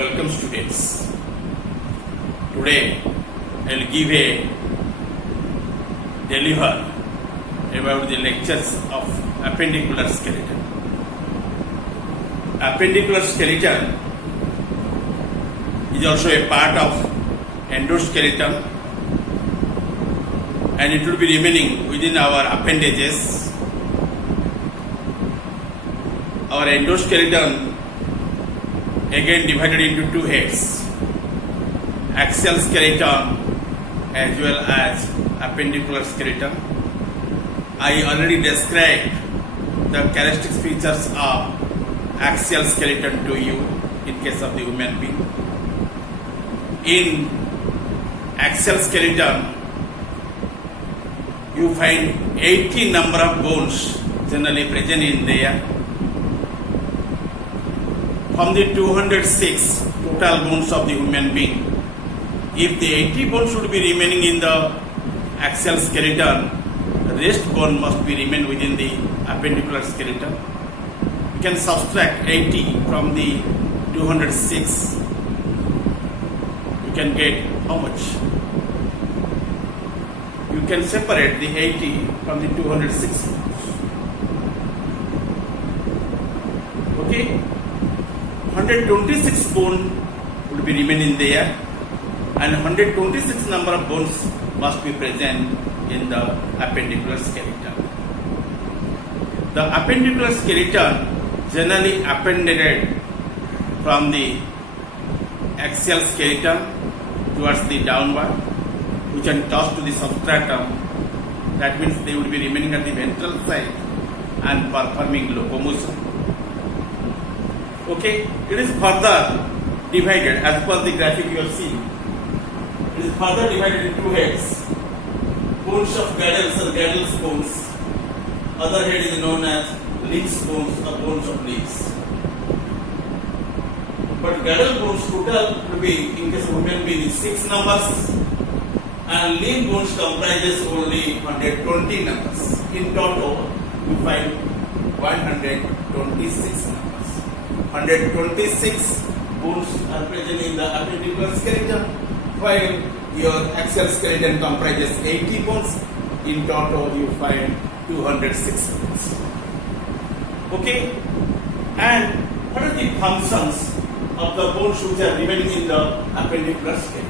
Welcome students. Today I'll deliver about the lectures of appendicular skeleton. Appendicular skeleton is also a part of endoskeleton and it will be remaining within our appendages. Our endoskeleton again divided into two heads, axial skeleton as well as appendicular skeleton. I already described the characteristic features of axial skeleton to you in case of the human being. In axial skeleton, you find 80 number of bones generally present in there. From the 206 total bones of the human being, if the 80 bones should be remaining in the axial skeleton, the rest bone must be remain within the appendicular skeleton. You can subtract 80 from the 206. You can get how much? You can separate the 80 from the 206. Okay? 126 bone would be remaining there and 126 number of bones must be present in the appendicular skeleton. The appendicular skeleton generally appended from the axial skeleton towards the downward, which can toss to the substratum. That means they would be remaining at the ventral side and performing locomotion. Okay, it is further divided as per the graphic you have seen. It is further divided into two heads. Bones of Gaddel's or Gaddel's bones. Other head is known as Leaf's bones or bones of leaves. But Gaddel bones total will be, in case of human being, is 6 numbers and leaf bones comprises only 120 numbers. In total, you find 126 numbers. 126 bones are present in the appendicular skeleton, while your axial skeleton comprises 80 bones. In total, you find 206 bones. Okay? And what are the functions of the bones which are remaining in the appendicular skeleton?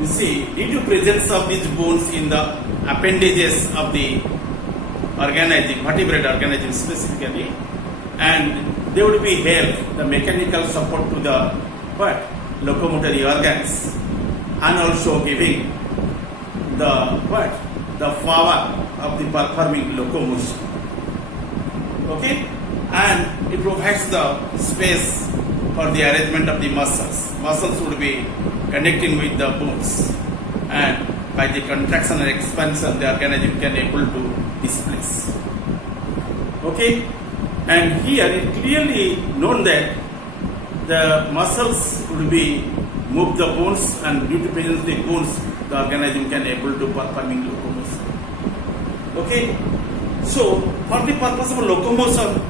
You see, due to presence of these bones in the appendages of the organism, vertebrate organism specifically, and they would be help the mechanical support to the locomotory organs, and also giving the power of the performing locomotion. Okay, and it provides the space for the arrangement of the muscles. Muscles would be connecting with the bones, and by the contraction and expansion, the organism can able to displace. Okay. And here it clearly known that the muscles would be move the bones, and due to presence of the bones, the organism can able to performing locomotion. Okay, so for the purpose of locomotion,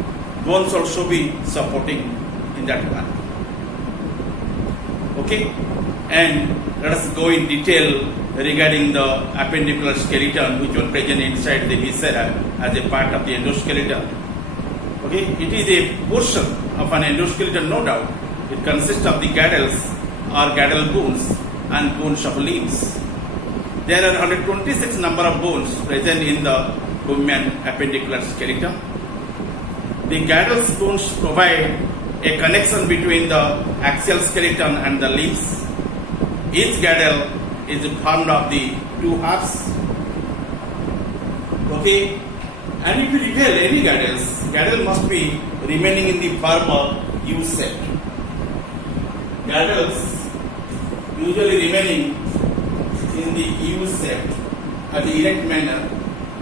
bones also be supporting in that part. Okay, and let us go in detail regarding the appendicular skeleton, which was present inside the viscera as a part of the endoskeleton. Okay, it is a portion of an endoskeleton, no doubt. It consists of the Gaddels or Gaddel bones and bones of leaves. There are 126 number of bones present in the human appendicular skeleton. The Gaddel's bones provide a connection between the axial skeleton and the leaves. Each Gaddel is formed of the two halves. Okay, and if you reveal any Gaddel must be remaining in the form of U shape. Gaddels usually remaining in the U shape or the erect manner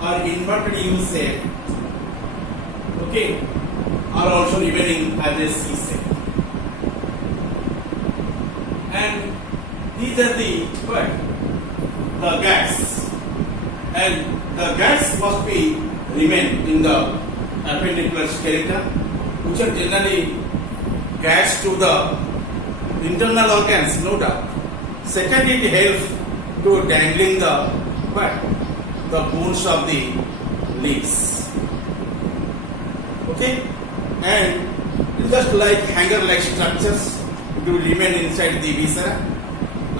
or inverted U shape. Okay, are also remaining as a C shape. And these are the gads, and the gads must be remain in the appendicular skeleton, which are generally gads to the internal organs, no doubt. Second, it helps to dangling the bones of the legs. Okay, and just like hanger-like structures, it will remain inside the viscera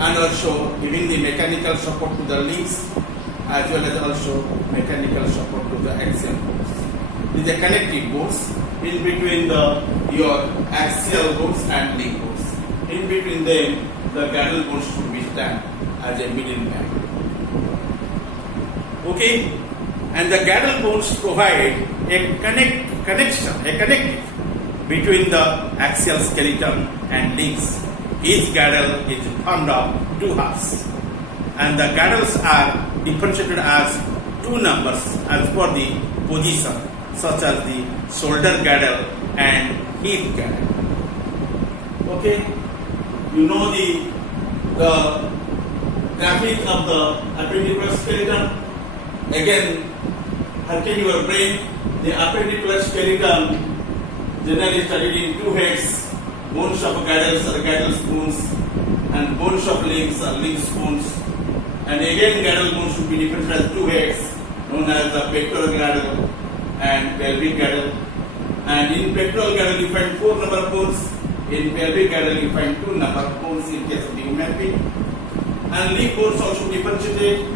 and also giving the mechanical support to the legs as well as also mechanical support to the axial bones. It is a connective bones in between your axial bones and leg bones. In between them, the girdle bones should be stand as a middleman. Okay, and the girdle bones provide a connective between the axial skeleton and legs. Each girdle is formed of two halves, and the girdles are differentiated as two numbers as per the position, such as the shoulder girdle and hip girdle. Okay, you know the graphic of the appendicular skeleton. Again, harken your brain. The appendicular skeleton generally studied in two heads. Bones of girdles are girdle bones, and bones of legs are leg bones. And again, girdle bones should be different as two heads, known as the pectoral girdle and pelvic girdle. And in pectoral girdle, you find 4 number of bones. In pelvic girdle, you find 2 number of bones in case of the human being. And leg bones also differentiated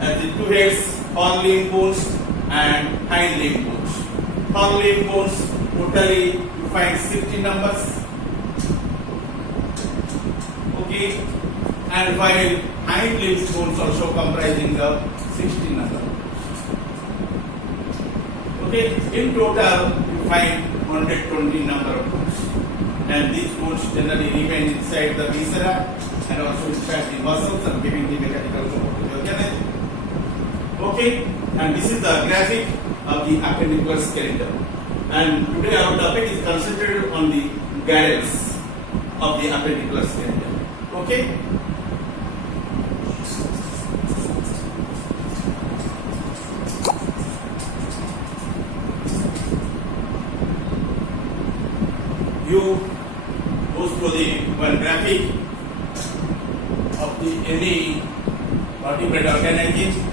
as the two heads, forelimb bones and hind limb bones. Forelimb bones totally you find 60 numbers. Okay, and while hind limb bones also comprising the 60 number. Okay, in total you find 120 number of bones, and these bones generally remain inside the viscera and also inside the muscles and giving the mechanical support to the organism. Okay, and this is the graphic of the appendicular skeleton. And today our topic is concentrated on the girdles of the appendicular skeleton. Okay. You go through the one graphic of the any vertebrate organism.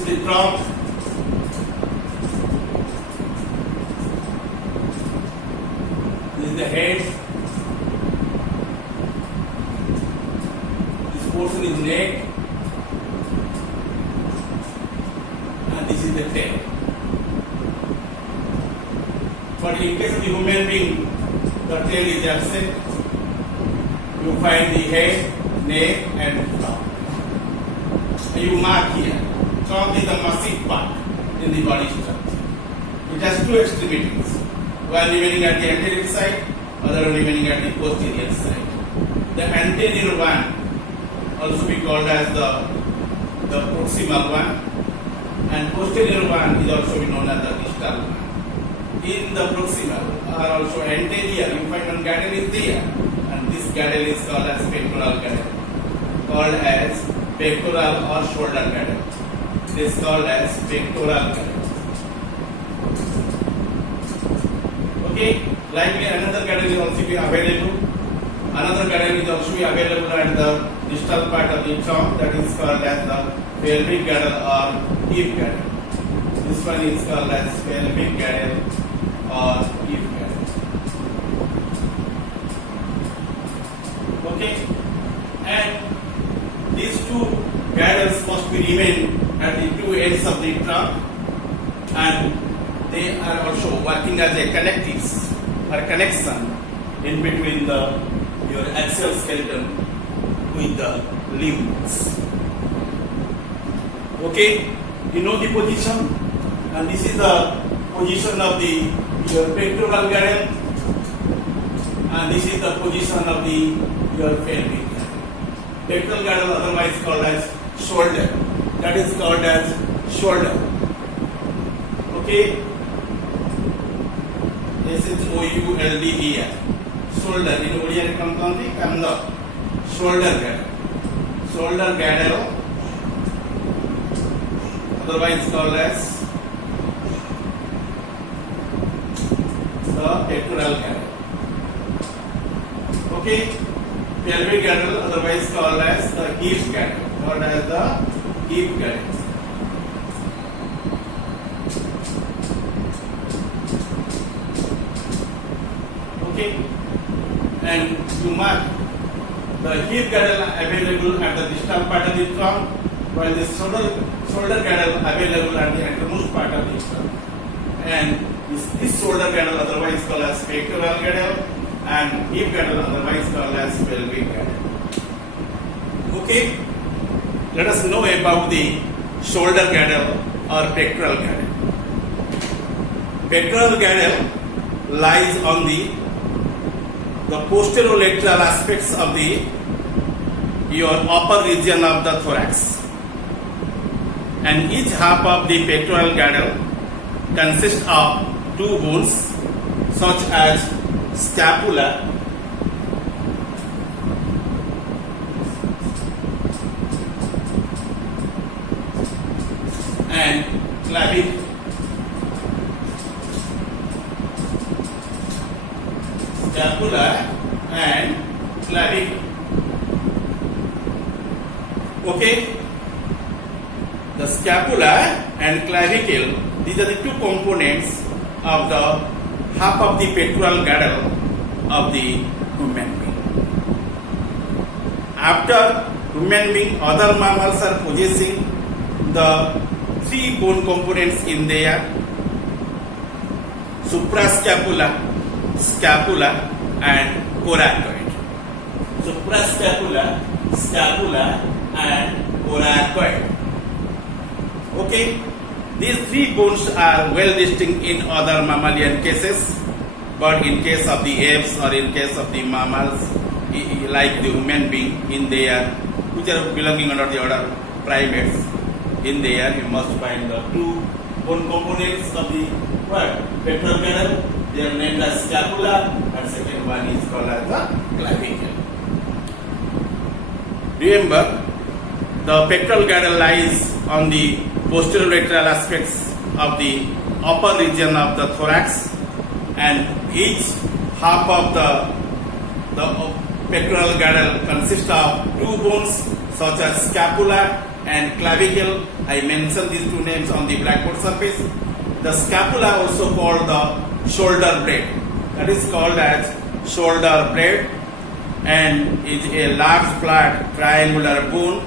The trunk, this is the head, this portion is neck, and this is the tail. But in case of the human being, the tail is absent. You find the head, neck, and trunk. And you mark here. Trunk is the massive part in the body structure. It has two extremities, one remaining at the anterior side, other remaining at the posterior side. The anterior one also be called as the proximal one, and posterior one is also be known as the distal one. In the proximal are also anterior, you find one girdle is there, and this girdle is called as pectoral girdle, called as pectoral or shoulder girdle. It is called as pectoral girdle. Okay, likely another girdle is also be available. Another girdle is also be available at the distal part of the trunk, that is called as the pelvic girdle or hip girdle. This one is called as pelvic girdle or hip girdle. Okay, and these two girdles must be remain at the two ends of the trunk, and they are also working as a connectives or connection in between your axial skeleton with the limbs. Okay, you know the position. and this is the position of the your pectoral girdle, and this is the position of the your pelvic girdle. Pectoral girdle, otherwise called as shoulder, that is called as shoulder. Okay, SHOULDER, shoulder. In Oriya come shoulder girdle. Shoulder girdle, otherwise called as the pectoral girdle. Okay, pelvic girdle, otherwise called as the hip girdle, called as the hip girdle. Okay, and you mark the hip girdle available at the distal part of the trunk, while the shoulder girdle available at the antermost part of the trunk. And this shoulder girdle, otherwise called as pectoral girdle, and hip girdle, otherwise called as pelvic girdle. Okay, let us know about the shoulder girdle or pectoral girdle. Pectoral girdle lies on the posterolateral aspects of your upper region of the thorax, and each half of the pectoral girdle consists of two bones such as scapula and clavicle. Scapula and clavicle. Okay, the scapula and clavicle, these are the two components of the half of the pectoral girdle of the human being. After human being, other mammals are possessing the three bone components in their suprascapula, scapula and coracoid. Suprascapula, scapula and coracoid. Okay, these three bones are well distinct in other mammalian cases, but in case of the apes or in case of the mammals like the human being, in their which are belonging under the order primates, in there you must find the two bone components of the pectoral girdle. They are named as scapula, and second one is called as the clavicle. Remember, the pectoral girdle lies on the posterolateral aspects of the upper region of the thorax, and each half of the pectoral girdle consists of two bones such as scapula and clavicle. I mentioned these two names on the blackboard surface. The scapula, also called the shoulder blade, that is called as shoulder blade, and is a large flat triangular bone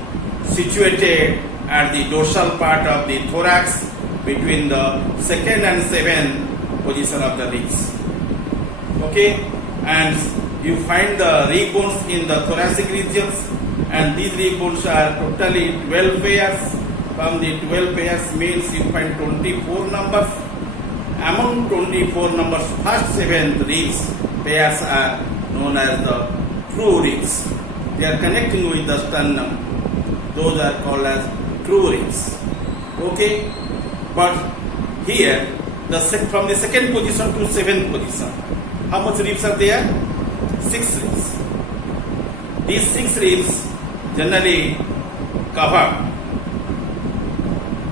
situated at the dorsal part of the thorax between the second and seventh position of the ribs. Okay, and you find the rib bones in the thoracic regions, and these rib bones are totally 12 pairs. From the 12 pairs means you find 24 numbers. Among 24 numbers, first 7 ribs pairs are known as the true ribs. They are connecting with the sternum. Those are called as true ribs. Okay, but here from the second position to 7th position, how much ribs are there? 6 ribs. These 6 ribs generally cover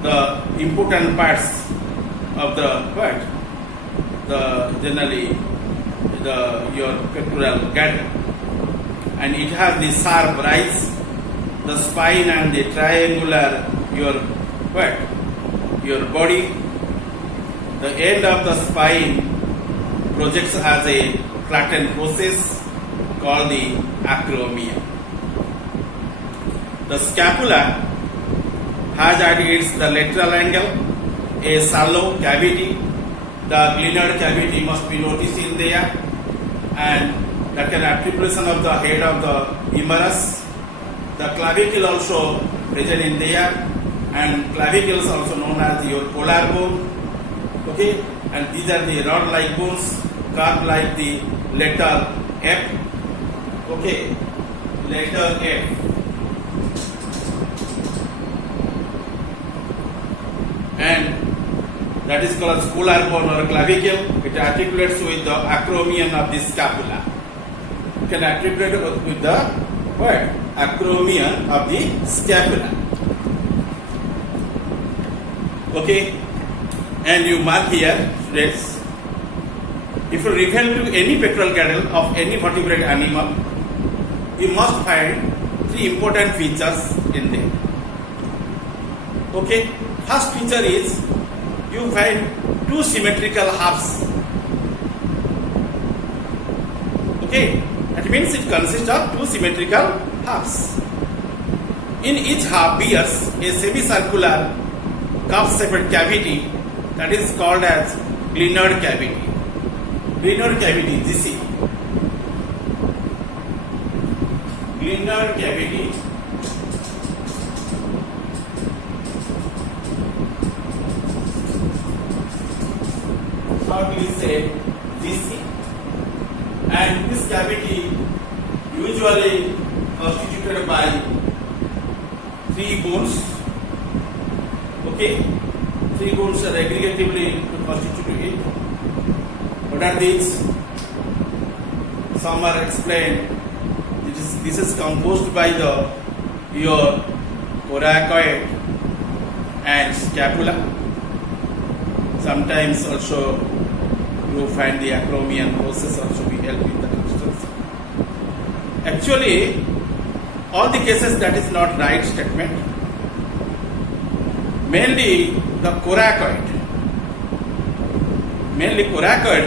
the important parts of the your pectoral girdle, and it has the sharp rise, the spine and the triangular your body. The end of the spine projects as a flattened process called the acromia. The scapula has at its the lateral angle a shallow cavity. The glenoid cavity must be noticed in there, and that an articulation of the head of the humerus. The clavicle also present in there, and clavicle is also known as your collar bone, Okay, and these are the rod-like bones, carved like the letter F. Okay, letter F. And that is called scapular bone or clavicle. It articulates with the acromion of the scapula. You can articulate it with the what? Acromion of the scapula. Okay, and you mark here, students. If you refer to any pectoral girdle of any vertebrate animal, you must find three important features in there. Okay, first feature is you find two symmetrical halves. Okay, that means it consists of two symmetrical halves. In each half bears a semicircular cup-shaped cavity that is called as glenoid cavity. Glenoid cavity, GC. Glenoid cavity shortly said GC, and this cavity usually constituted by three bones. Okay, three bones are aggregatively constituted it. What are these? Some are explained. This is composed by your coracoid and scapula. Sometimes also you find the acromion process also will help in the construction. Actually, all the cases that is not right statement. Mainly the coracoid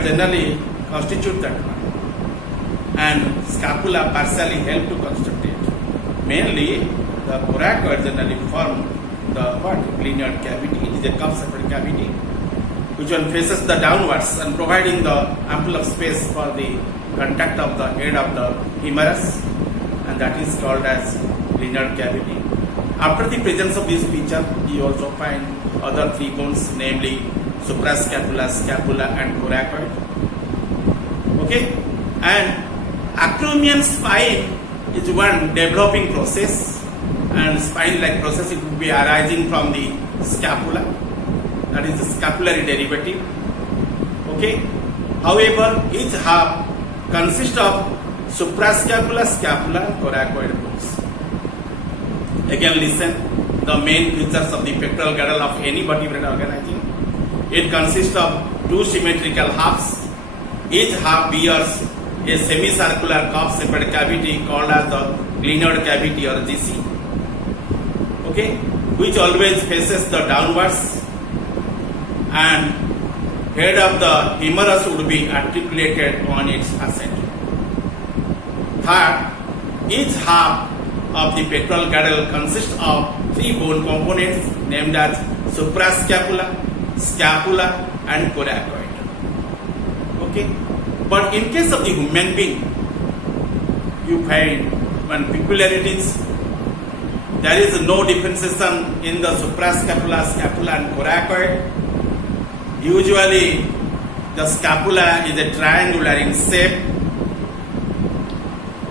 generally constitute that one, and scapula partially help to construct it. Mainly the coracoid generally form the glenoid cavity. It is a cup-shaped cavity which one faces the downwards and providing the ample of space for the contact of the head of the humerus, and that is called as glenoid cavity. After the presence of this feature, you also find other three bones, namely suprascapula, scapula, and coracoid. Okay, and acromion spine is one developing process, and spine-like process it would be arising from the scapula. That is the scapulary derivative. Okay. However, each half consists of suprascapula, scapula, coracoid bones. Again, listen. The main features of the pectoral girdle of any vertebrate organism. It consists of two symmetrical halves. Each half bears a semicircular cup-shaped cavity called as the glenoid cavity or GC. Okay, which always faces the downwards, and head of the humerus would be articulated on its facet. Third, each half of the pectoral girdle consists of three bone components named as suprascapula, scapula, and coracoid. Okay, but in case of the human being, you find one peculiarities. There is no differentiation in the suprascapula, scapula, and coracoid. Usually, the scapula is a triangular in shape,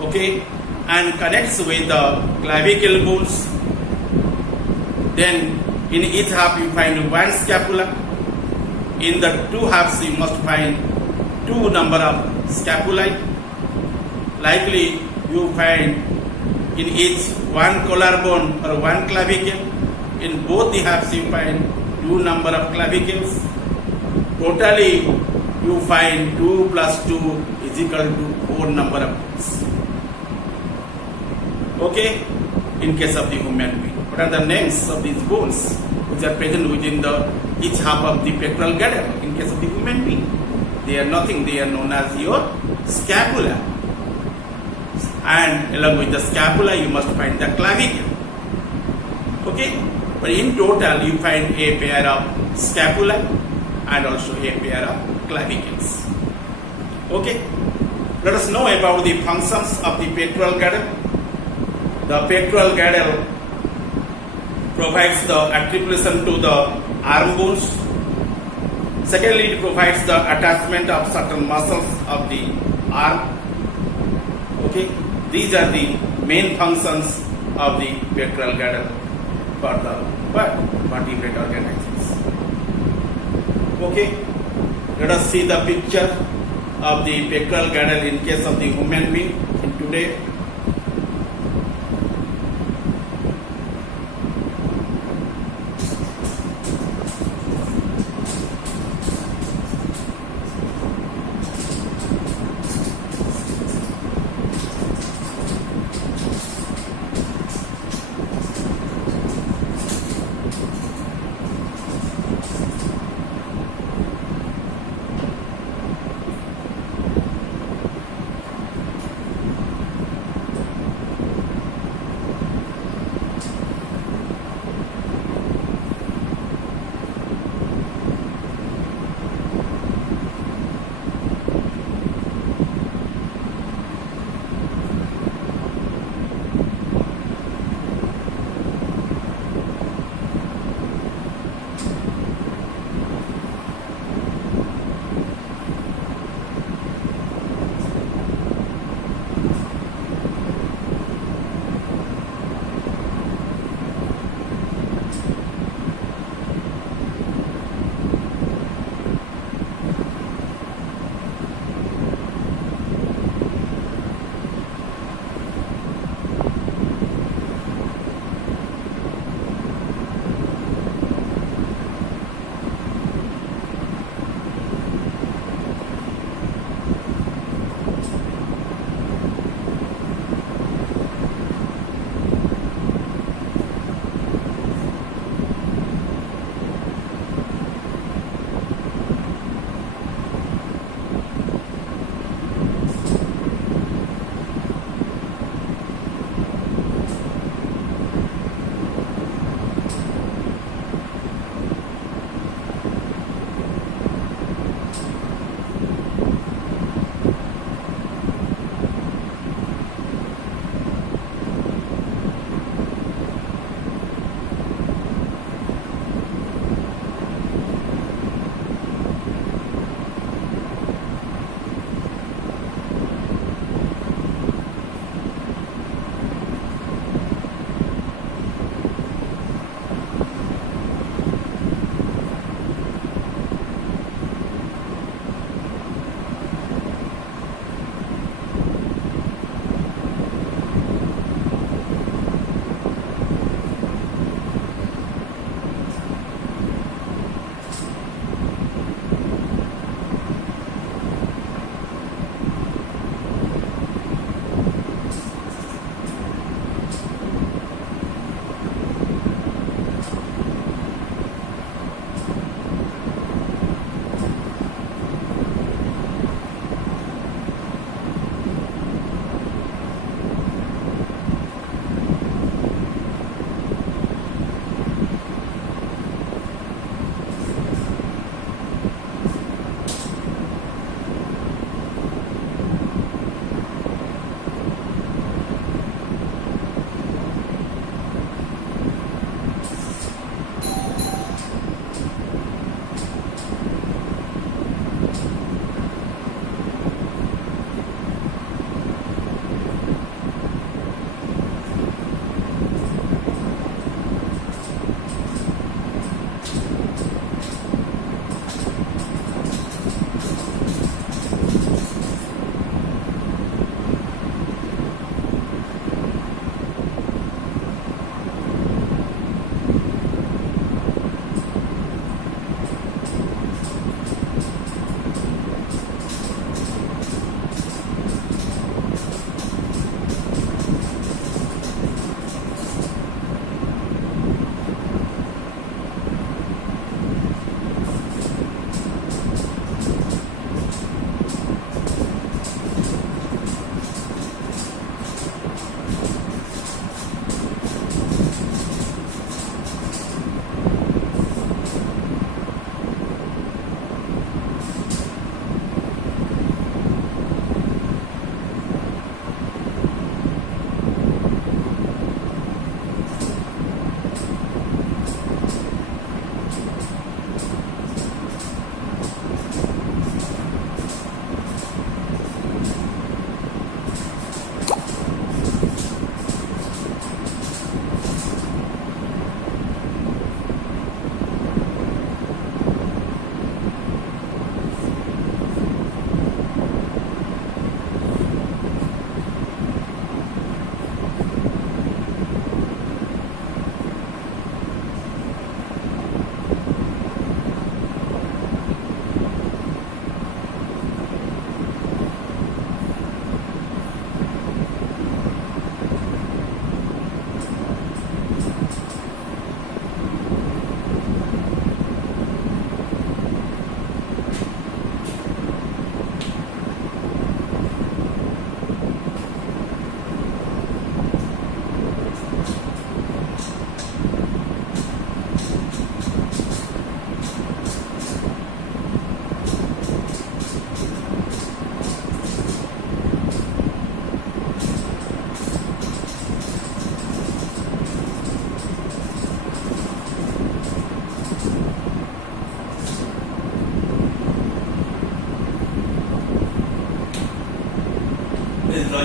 okay, and connects with the clavicle bones. Then, in each half you find one scapula. In the two halves you must find two number of scapulae. Likely, you find in each one collarbone or one clavicle. In both the halves you find two number of clavicles. Totally, you find 2 plus 2 is equal to 4 number of bones. Okay, in case of the human being. What are the names of these bones which are present within the each half of the pectoral girdle? In case of the human being, they are nothing. They are known as your scapula. And along with the scapula, you must find the clavicle. Okay, but in total, you find a pair of scapula and also a pair of clavicles. Okay, let us know about the functions of the pectoral girdle. The pectoral girdle provides the articulation to the arm bones. Secondly, it provides the attachment of certain muscles of the arm. Okay, these are the main functions of the pectoral girdle for the vertebrate organisms. Okay, let us see the picture of the pectoral girdle in case of the human being in today.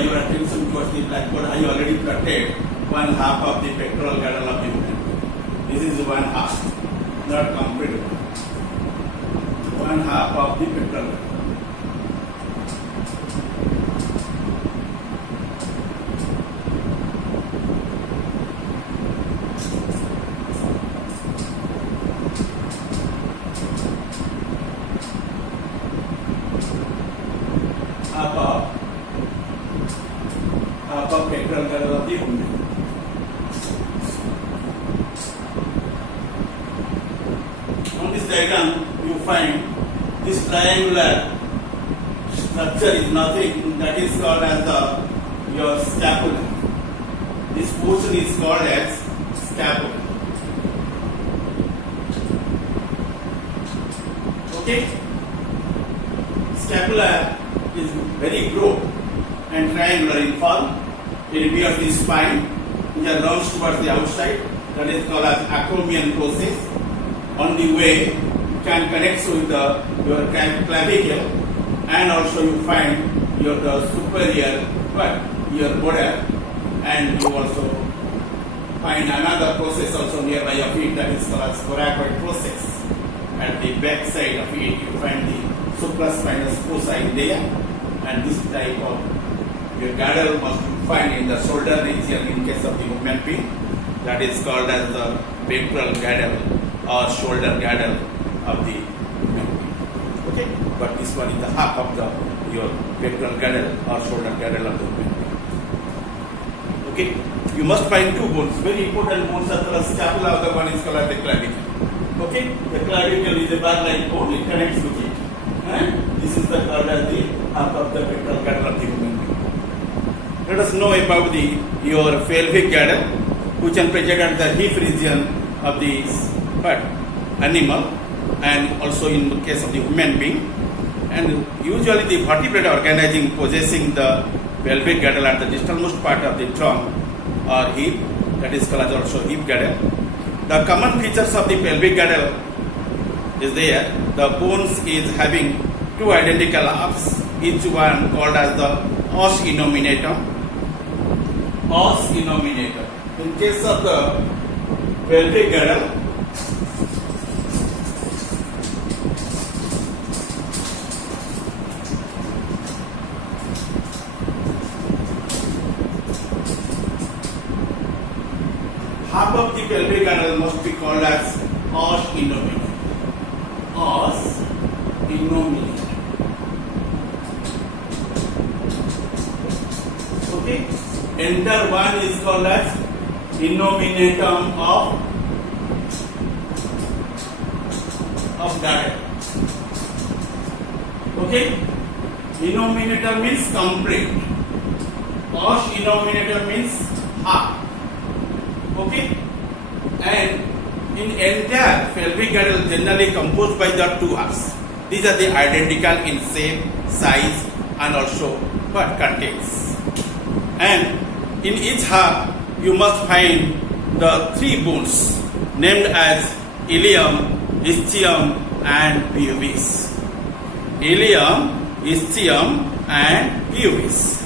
your attention towards the blackboard. I already plotted one half of the pectoral girdle of the human. This is one half, not complete. One half of the pectoral girdle. Half of pectoral girdle of the human. On this diagram, you find this triangular structure is nothing that is called as your scapula. This portion is called as scapula. Okay? Scapula is very broad and triangular in form. It bears the spine, which runs towards the outside. That is called as acromion process. On the way, you can connect with your clavicle, and also you find your superior your border, and you also find another process also nearby your feet that is called as coracoid process. At the back side of it, you find the supraspinous fossa in there, and this type of your girdle must be found in the shoulder region in case of the human being. That is called as the pectoral girdle or shoulder girdle of the human being. Okay, but this one is the half of your pectoral girdle or shoulder girdle of the human being. Okay, you must find two bones. Very important bones are the scapula. Other one is called as the clavicle. Okay, the clavicle is a bar-like bone. It connects with it. And this is the called as the half of the pectoral girdle of the human being. Let us know about your pelvic girdle, which is present at the hip region of the animal, and also in the case of the human being. And usually the vertebrate organism possessing the pelvic girdle at the distalmost part of the trunk or hip, that is called as also hip girdle. The common features of the pelvic girdle is there. The bones is having two identical halves, each one called as the os innominatum. Os innominatum. In case of the pelvic girdle, half of the pelvic girdle must be called as os innominatum. Os innominatum. Okay. Enter one is called as innominatum of girdle. Okay. Innominatum means complete. Os innominatum means half. Okay, and in entire pelvic girdle generally composed by the two halves. These are the identical in shape, size, and also what contents. And in each half you must find the three bones named as ilium, ischium, and pubis. Ilium, ischium, and pubis.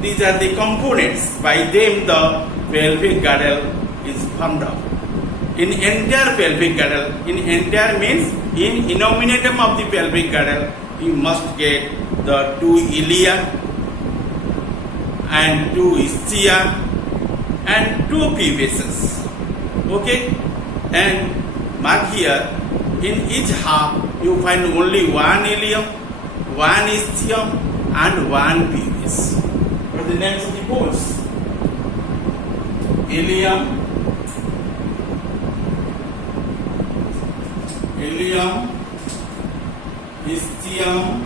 These are the components. By them the pelvic girdle is formed up. In entire pelvic girdle, in entire means in innominatum of the pelvic girdle, you must get the two ilia and two ischia and two pubises. Okay, and mark here, in each half you find only one ilium, one ischium, and one pubis. What are the names of the bones? Ilium, ischium,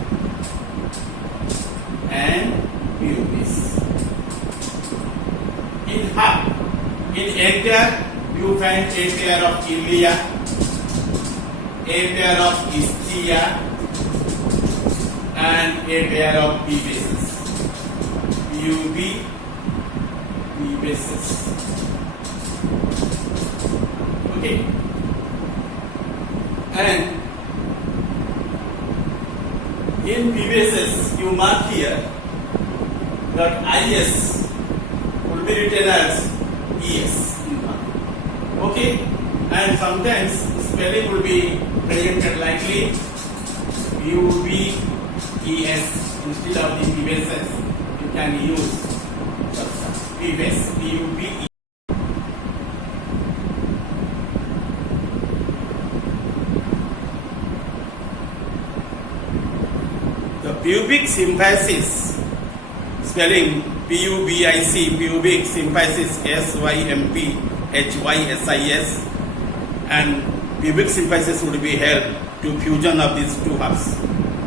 and pubis. In half, in entire, you find a pair of ilia, a pair of ischia, and a pair of pubises. Pubises. Okay. And in pubises, you mark here that IS will be written as ES in front. Okay, and sometimes spelling will be presented likely PUBES instead of the PUBES. You can use PUBES, PUBE. The pubic symphysis, spelling PUBIC, pubic symphysis, SYMPHYSIS, and pubic symphysis would be held to fusion of these two halves.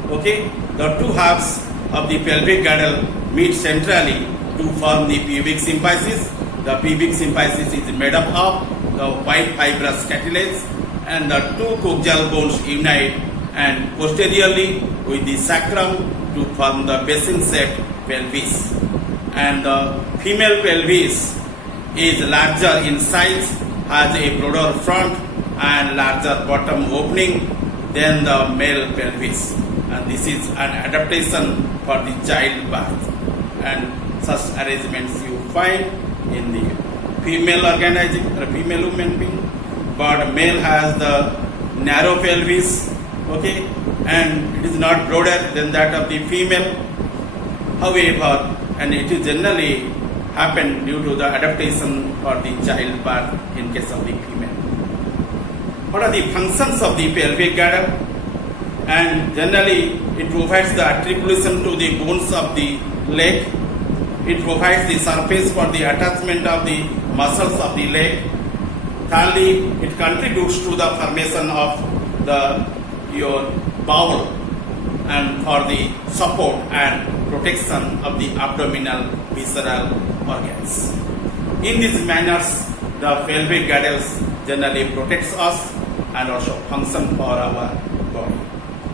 Okay, the two halves of the pelvic girdle meet centrally to form the pubic symphysis. The pubic symphysis is made up of the white fibrous cartilage, and the two coaxial bones unite and posteriorly with the sacrum to form the basin-shaped pelvis. And the female pelvis is larger in size, has a broader front and larger bottom opening than the male pelvis. And this is an adaptation for the childbirth. And such arrangements you find in the female organism or female human being, but male has the narrow pelvis, okay, and it is not broader than that of the female. However, and it is generally happen due to the adaptation for the childbirth in case of the female. What are the functions of the pelvic girdle? And generally it provides the articulation to the bones of the leg. It provides the surface for the attachment of the muscles of the leg. Thirdly, it contributes to the formation of your bowel and for the support and protection of the abdominal visceral organs. In these manners, the pelvic girdles generally protects us and also function for our body.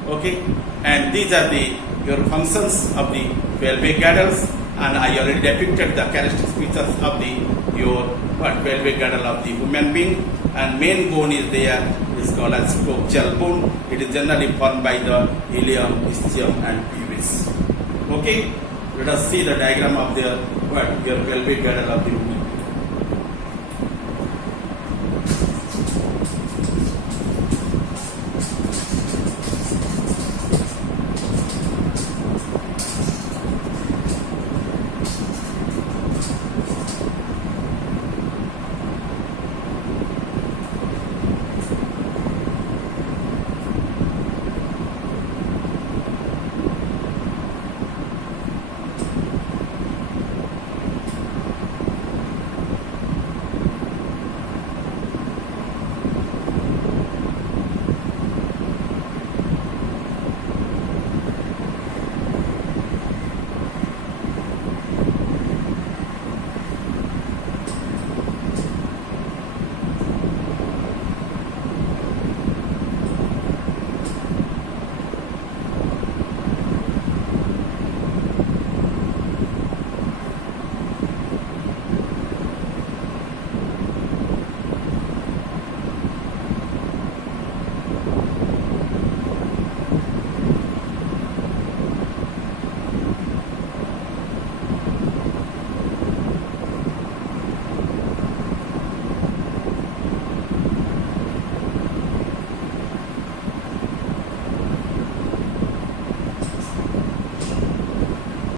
Okay, and these are your functions of the pelvic girdles, and I already depicted the characteristic features of your pelvic girdle of the human being. And main bone is there, is called as coaxial bone. It is generally formed by the ilium, ischium and pubis. Okay, let us see the diagram of your pelvic girdle of the human being.